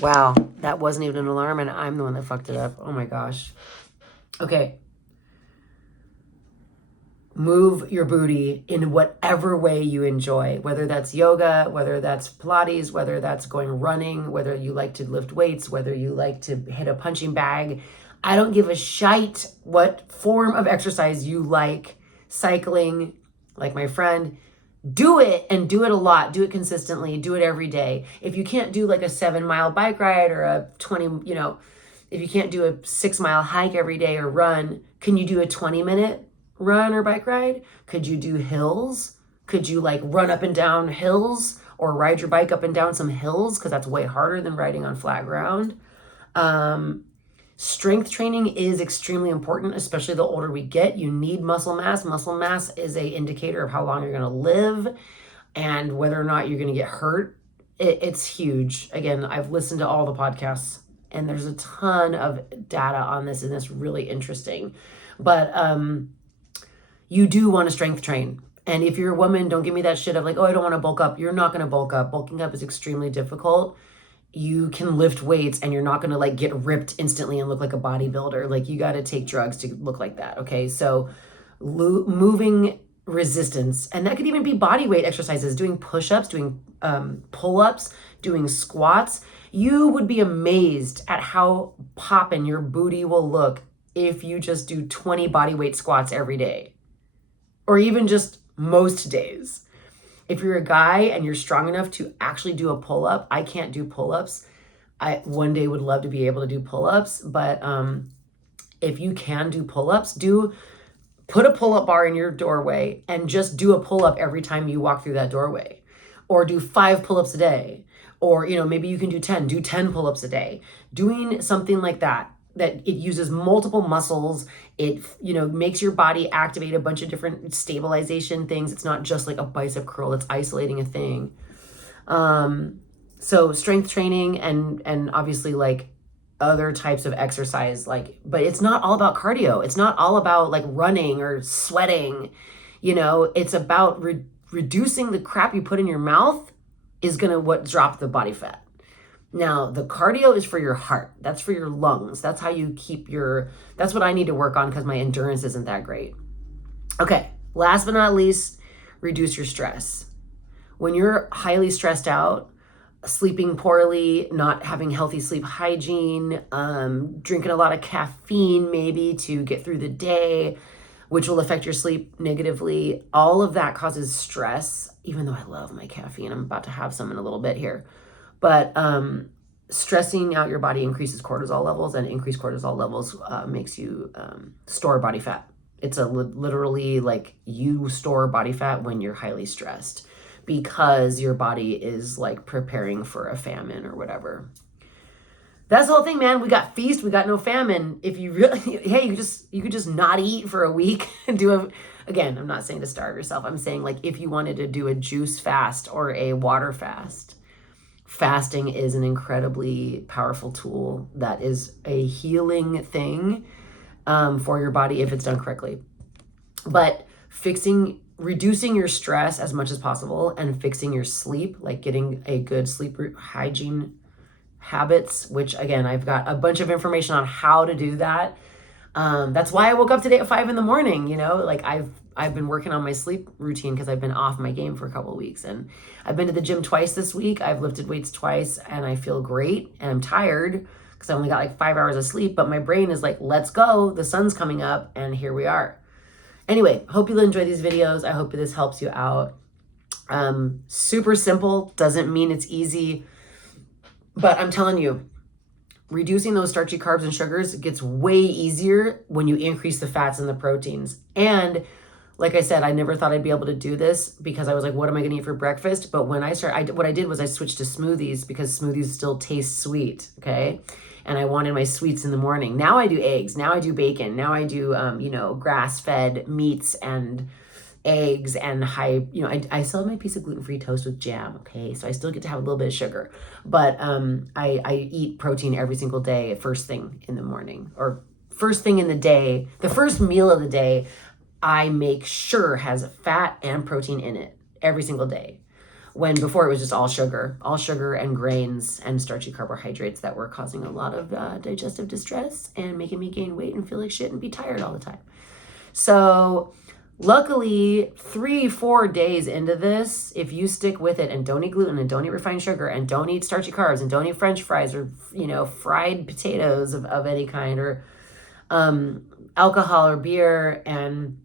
Wow, that wasn't even an alarm, and I'm the one that fucked it up. Oh my gosh. Okay. Move your booty in whatever way you enjoy, whether that's yoga, whether that's Pilates, whether that's going running, whether you like to lift weights, whether you like to hit a punching bag. I don't give a shite what form of exercise you like. Cycling, like my friend, do it and do it a lot. Do it consistently. Do it every day. If you can't do like a 7-mile bike ride or a 20, if you can't do a 6-mile hike every day or run, can you do a 20-minute run or bike ride? Could you do hills? Could you like run up and down hills or ride your bike up and down some hills? Because that's way harder than riding on flat ground. Strength training is extremely important, especially the older we get. You need muscle mass. Muscle mass is a indicator of how long you're going to live and whether or not you're going to get hurt. It's huge. Again, I've listened to all the podcasts and there's a ton of data on this, and it's really interesting. But you do want to strength train. And if you're a woman, don't give me that shit of like, oh, I don't want to bulk up. You're not going to bulk up. Bulking up is extremely difficult. You can lift weights and you're not going to like get ripped instantly and look like a bodybuilder. Like you got to take drugs to look like that. Okay. So moving resistance, and that could even be body weight exercises, doing push-ups, doing pull-ups, doing squats. You would be amazed at how poppin' your booty will look if you just do 20 body weight squats every day, or even just most days. If you're a guy and you're strong enough to actually do a pull-up, I can't do pull-ups. I one day would love to be able to do pull-ups, but if you can do pull-ups, put a pull-up bar in your doorway and just do a pull-up every time you walk through that doorway, or do 5 pull-ups a day, or maybe you can do 10 pull-ups a day. Doing something like that it uses multiple muscles. It makes your body activate a bunch of different stabilization things. It's not just like a bicep curl, it's isolating a thing. So strength training and obviously like other types of exercise, but it's not all about cardio. It's not all about like running or sweating. It's about reducing the crap you put in your mouth is gonna what drop the body fat. Now, the cardio is for your heart. That's for your lungs. That's how you keep that's what I need to work on because my endurance isn't that great. Okay, last but not least, reduce your stress. When you're highly stressed out, sleeping poorly, not having healthy sleep hygiene, drinking a lot of caffeine maybe to get through the day, which will affect your sleep negatively, all of that causes stress, even though I love my caffeine. I'm about to have some in a little bit here. But stressing out your body increases cortisol levels, and increased cortisol levels makes you store body fat. It's literally like you store body fat when you're highly stressed because your body is like preparing for a famine or whatever. That's the whole thing, man. We got feast, we got no famine. If you really, hey, you could just not eat for a week and again, I'm not saying to starve yourself. I'm saying like if you wanted to do a juice fast or a water fast. Fasting is an incredibly powerful tool that is a healing thing for your body if it's done correctly. But reducing your stress as much as possible and fixing your sleep, like getting a good sleep hygiene habits, which again, I've got a bunch of information on how to do that. That's why I woke up today at 5 a.m. Like I've been working on my sleep routine because I've been off my game for a couple of weeks, and I've been to the gym twice this week. I've lifted weights twice and I feel great, and I'm tired because I only got like 5 hours of sleep, but my brain is like, let's go. The sun's coming up and here we are. Anyway, hope you'll enjoy these videos. I hope this helps you out. Super simple, doesn't mean it's easy, but I'm telling you, reducing those starchy carbs and sugars gets way easier when you increase the fats and the proteins. And like I said, I never thought I'd be able to do this because I was like, what am I going to eat for breakfast? But when what I did was I switched to smoothies because smoothies still taste sweet. Okay. And I wanted my sweets in the morning. Now I do eggs. Now I do bacon. Now I do, grass-fed meats and eggs and I still have my piece of gluten-free toast with jam. Okay. So I still get to have a little bit of sugar, but I eat protein every single day, first thing in the morning or first thing in the day. The first meal of the day, I make sure has fat and protein in it every single day. when before it was just all sugar and grains and starchy carbohydrates that were causing a lot of digestive distress and making me gain weight and feel like shit and be tired all the time. So luckily, 3-4 days into this, if you stick with it and don't eat gluten and don't eat refined sugar and don't eat starchy carbs and don't eat French fries or, fried potatoes of any kind or alcohol or beer, and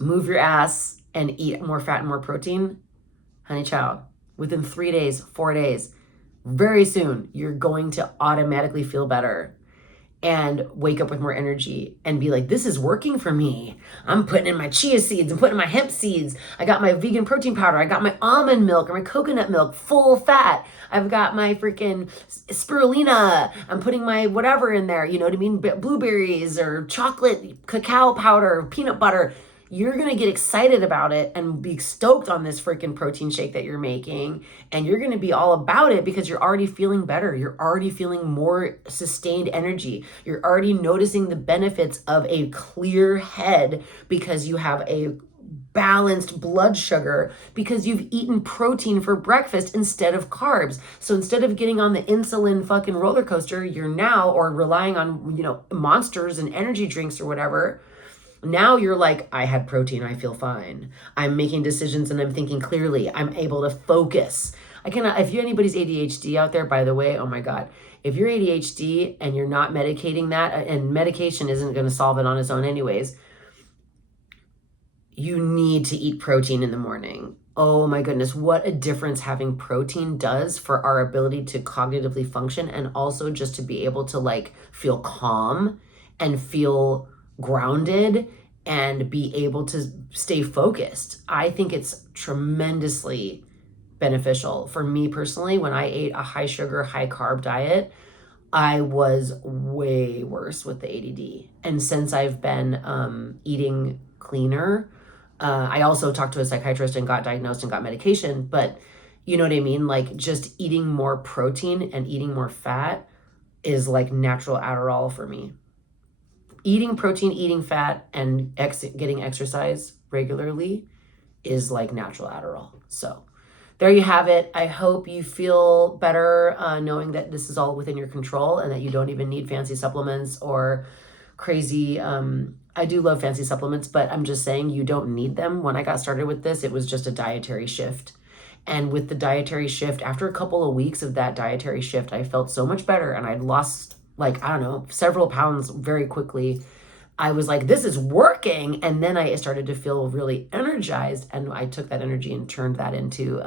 move your ass and eat more fat and more protein, honey child, within 3 days, 4 days, very soon, you're going to automatically feel better and wake up with more energy and be like, this is working for me. I'm putting in my chia seeds, I'm putting in my hemp seeds. I got my vegan protein powder. I got my almond milk or my coconut milk, full fat. I've got my freaking spirulina. I'm putting my whatever in there, you know what I mean? Blueberries or chocolate, cacao powder, peanut butter. You're going to get excited about it and be stoked on this freaking protein shake that you're making. And you're going to be all about it because you're already feeling better. You're already feeling more sustained energy. You're already noticing the benefits of a clear head because you have a balanced blood sugar because you've eaten protein for breakfast instead of carbs. So instead of getting on the insulin fucking roller coaster, you're now, or relying on, monsters and energy drinks or whatever, now you're like, I had protein, I feel fine. I'm making decisions and I'm thinking clearly. I'm able to focus. If you're anybody's ADHD out there, by the way, oh my God, if you're ADHD and you're not medicating that, and medication isn't going to solve it on its own anyways, you need to eat protein in the morning. Oh my goodness, what a difference having protein does for our ability to cognitively function and also just to be able to feel calm and feel grounded and be able to stay focused. I think it's tremendously beneficial. For me personally, when I ate a high sugar, high carb diet, I was way worse with the ADD. And since I've been eating cleaner, I also talked to a psychiatrist and got diagnosed and got medication, but you know what I mean? Just eating more protein and eating more fat is like natural Adderall for me. Eating protein, eating fat, and getting exercise regularly is like natural Adderall. So there you have it. I hope you feel better knowing that this is all within your control and that you don't even need fancy supplements or crazy. I do love fancy supplements, but I'm just saying you don't need them. When I got started with this, it was just a dietary shift. And with the dietary shift, after a couple of weeks of that dietary shift, I felt so much better and I'd lost several pounds very quickly. I was like, this is working. And then I started to feel really energized. And I took that energy and turned that into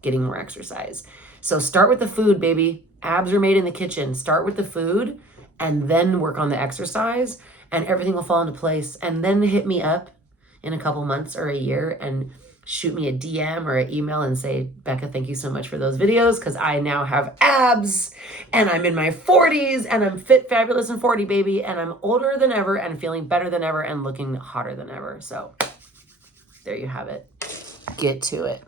getting more exercise. So start with the food, baby. Abs are made in the kitchen. Start with the food and then work on the exercise and everything will fall into place. And then hit me up in a couple months or a year and shoot me a DM or an email and say, Becca, thank you so much for those videos because I now have abs and I'm in my 40s and I'm fit, fabulous, and 40, baby. And I'm older than ever and feeling better than ever and looking hotter than ever. So there you have it. Get to it.